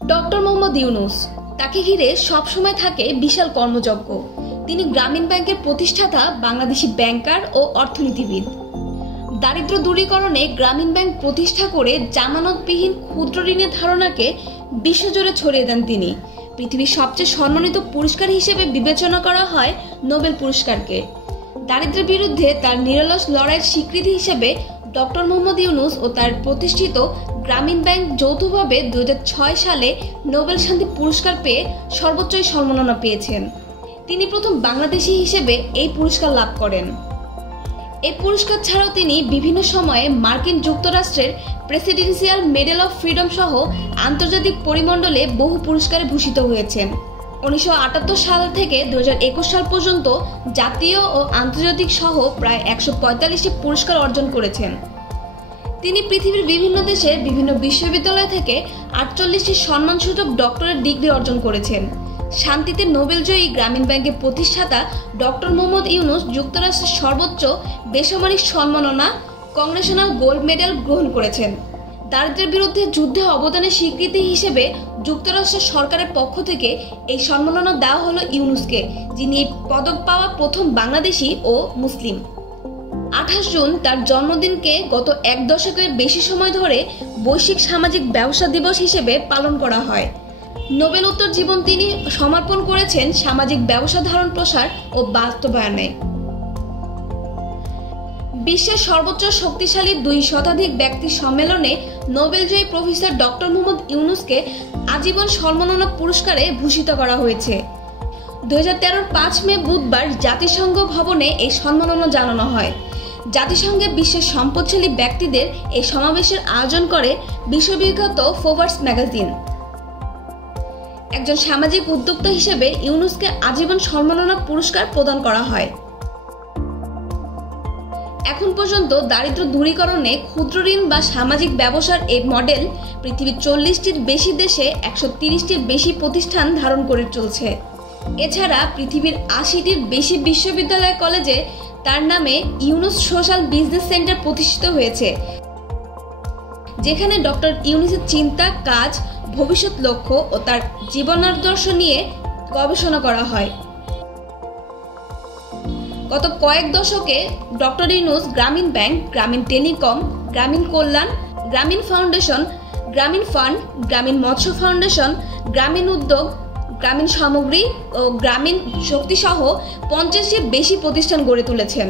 Doctor Mohammad Yunus, তাকে ঘিরে সবসময় থাকে বিশাল কর্মযজ্ঞ। তিনি গ্রামীণ ব্যাংকের প্রতিষ্ঠাতা, বাংলাদেশি ব্যাংকার ও অর্থনীতিবিদ। দারিদ্র্য দূরীকরণে গ্রামীণ ব্যাংক প্রতিষ্ঠা করে জামানতবিহীন ক্ষুদ্র ঋণের ধারণাকে বিশ্বজুড়ে ছড়িয়ে দেন তিনি। পৃথিবীর সবচেয়ে সম্মানিত পুরস্কার হিসেবে বিবেচনা করা হয় নোবেল পুরস্কারকে। দারিদ্র্যের বিরুদ্ধে তার নিরলস লড়াইয়ের স্বীকৃতি হিসেবে ডক্টর মোহাম্মদ ইউনূস ও তার প্রতিষ্ঠিত গ্রামীণ ব্যাংক যৌথভাবে 2006 সালে নোবেল শান্তি পুরস্কার পেয়ে সর্বোচ্চ সম্মাননা পেয়েছেন। তিনি প্রথম বাংলাদেশি হিসেবে এই পুরস্কার লাভ করেন। এই পুরস্কার ছাড়াও তিনি বিভিন্ন সময়ে মার্কিন যুক্তরাষ্ট্রের প্রেসিডেন্সিয়াল মেডেল অফ ফ্রিডম সহ আন্তর্জাতিক পরিমণ্ডলে বহু পুরস্কারে ভূষিত হয়েছেন। 1978 সাল থেকে 2021 সাল পর্যন্ত জাতীয় ও আন্তর্জাতিক সহ প্রায় 145টি পুরস্কার অর্জন করেছেন। তিনি পৃথিবীর বিভিন্ন দেশের বিভিন্ন বিশ্ববিদ্যালয় থেকে 48টি সম্মানসূচক ডক্টরেট ডিগ্রি অর্জন করেছেন। শান্তিতে নোবেলজয়ী গ্রামীণ ব্যাংকের প্রতিষ্ঠাতা ডক্টর মোহাম্মদ ইউনূস যুক্তরাষ্ট্রের সর্বোচ্চ বেসামরিক সম্মাননা কংগ্রেশনাল গোল্ড মেডেল গ্রহণ করেছেন। দারিদ্র্যের বিরুদ্ধে যুদ্ধে অবদানের স্বীকৃতি হিসেবে যুক্তরাষ্ট্রের সরকারের পক্ষ থেকে এই সম্মাননা দেওয়া হলো ইউনূসকে, যিনি পদক পাওয়া প্রথম বাংলাদেশি ও মুসলিম। 28 জুন তার জন্মদিনকে গত এক দশকের বেশি সময় ধরে বৈশ্বিক সামাজিক ব্যবসা দিবস হিসেবে পালন করা হয়। নোবেলোত্তর জীবন তিনি সমর্পণ করেছেন সামাজিক ব্যবসা ধারণ প্রসার ও বাস্তবায়নে। বিশ্বের সর্বোচ্চ শক্তিশালী 2 শতাধিক ব্যক্তি সম্মেলনে নোবেলজয়ী প্রফেসর ডক্টর মোহাম্মদ ইউনূসকে আজীবন সম্মাননা পুরস্কারে ভূষিত করা হয়েছে। 2013 5 মে বুধবার জাতিসংঘ ভবনে এই সম্মাননা জানানো হয়। জাতিসংঘে বিশ্বের সম্পদশালী ব্যক্তিদের এই সমাবেশের আয়োজন করে বিশ্ববিখ্যাত ফোর্বস ম্যাগাজিন। একজন সামাজিক উদ্যোক্তা হিসেবে ইউনূসকে আজীবন সম্মাননা পুরস্কার প্রদান করা হয়। এখন পর্যন্ত দারিদ্র্য দূরীকরণে ক্ষুদ্র ঋণ বা সামাজিক ব্যবসার এই মডেল পৃথিবীর 40টির বেশি দেশে 130টির বেশি প্রতিষ্ঠান ধারণ করে চলছে। এছাড়া পৃথিবীর 80টির বেশি বিশ্ববিদ্যালয় কলেজে তার নামে ইউনূস সোশ্যাল বিজনেস সেন্টার প্রতিষ্ঠিত হয়েছে, যেখানে ডক্টর ইউনূসের চিন্তা, কাজ, ভবিষ্যৎ লক্ষ্য ও তার জীবনাদর্শ নিয়ে গবেষণা করা হয়। গত কয়েক দশকে ডক্টর ইউনূস গ্রামীণ ব্যাংক, গ্রামীণ টেলিকম, গ্রামীণ কল্যাণ, গ্রামীণ ফাউন্ডেশন, গ্রামীণ ফান্ড, গ্রামীণ মৎস্য ফাউন্ডেশন, গ্রামীণ উদ্যোগ, গ্রামীণ সামগ্রী ও গ্রামীণ শক্তি সহ 50টির বেশি প্রতিষ্ঠান গড়ে তুলেছেন।